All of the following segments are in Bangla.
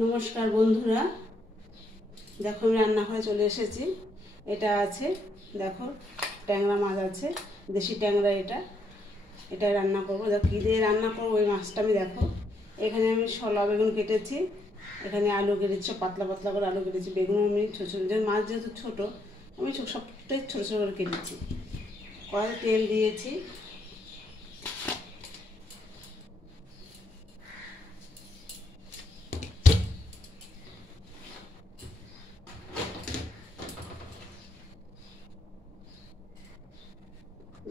নমস্কার বন্ধুরা, দেখো আমি রান্নাঘরে চলে এসেছি। এটা আছে, দেখো ট্যাংরা মাছ আছে, দেশি ট্যাংরা। এটাই রান্না করবো। দেখো কী দিয়ে রান্না করবো ওই মাছটা আমি দেখো। এখানে আমি শলা বেগুন কেটেছি, এখানে আলু কেটেছি, পাতলা পাতলা করে আলু কেটেছি। বেগুন আমি ছোটো ছোটো, মাছ যেহেতু ছোটো আমি সবটাই ছোটো ছোটো করে কেটেছি। কড়াইতে তেল দিয়েছি,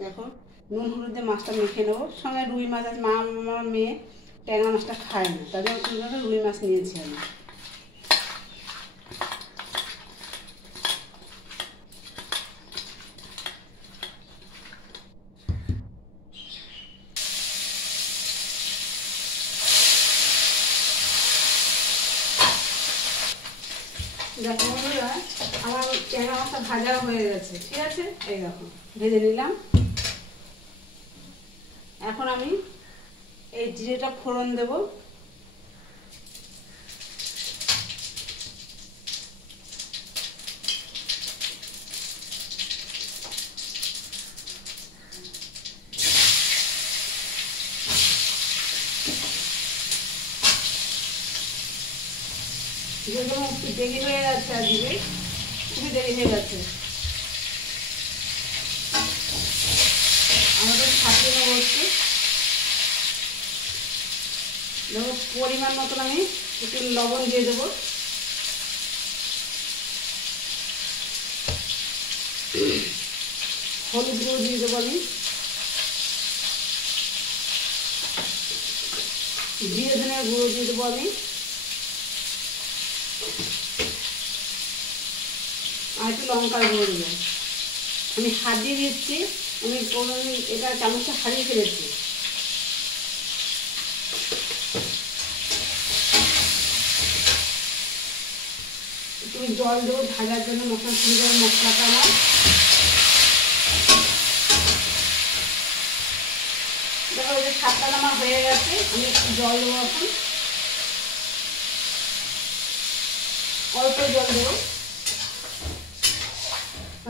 দেখো নুন হলুদ দিয়ে মাছটা মেখে নেবো। সঙ্গে রুই মাছ আছে, আমার মেয়ে ট্যাংরা মাছটা খায় না, তাদের জন্য রুই মাছ নিয়েছি আমি। দেখো বন্ধুরা, আমার ট্যাংরা মাছটা ভাজা হয়ে গেছে, ঠিক আছে। এই দেখো ভেজে নিলাম। এখন আমি এই জিরেটা ফোড়ন দেব। যেহেতু একটু দেরি হয়ে যাচ্ছে, আজকে খুবই দেরি হয়ে যাচ্ছে, আমাদের ছাপিয়ে নেবো একটু। দেখো পরিমাণ মতন আমি একটু লবণ দিয়ে দেবো, হলুদ গুঁড়ো দিয়ে দেবো আমি, জিরে ধনের গুঁড়ো দিয়ে দেবো আমি, আর একটু লঙ্কার গুঁড়ো দেবো। আমি হাত দিয়ে দিচ্ছি, আমি এটা চামচটা হারিয়ে ফেলেছি। একটু জল দেবো ভাজার জন্য, মশলা ছড়িয়ে দেবো মশলাটা আমার। দেখো ওই যে সাতটা আমার হয়ে গেছে, আমি একটু জল দেবো এখন, অল্প জল দেবো।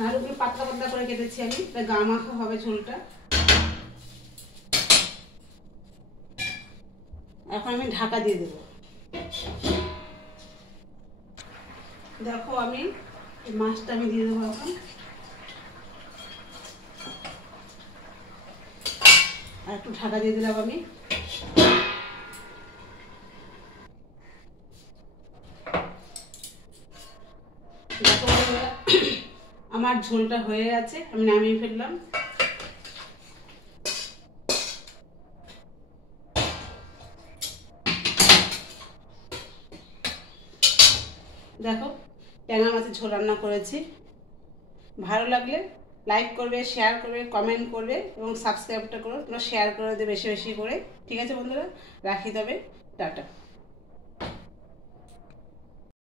আলুকে পাতলা পাতলা করে কেটেছি আমি, গা মাখা হবে ঝোলটা। এখন আমি ঢাকা দিয়ে দেবো। দেখো আমি মাছটা আমি দিয়ে দেবো এখন, আর একটু ঢাকা দিয়ে দিলাম আমি। দেখো আমার ঝোলটা হয়ে গেছে, আমি নামিয়ে ফেললাম। দেখো ট্যাংরা মাছের ঝোল রান্না করেছি। ভালো লাগলে লাইক করবে, শেয়ার করবে, কমেন্ট করবে এবং সাবস্ক্রাইবটা করো, তোমরা শেয়ার করে দেবে বেশি বেশি করে। ঠিক আছে বন্ধুরা, রাখি তবে, টাটা।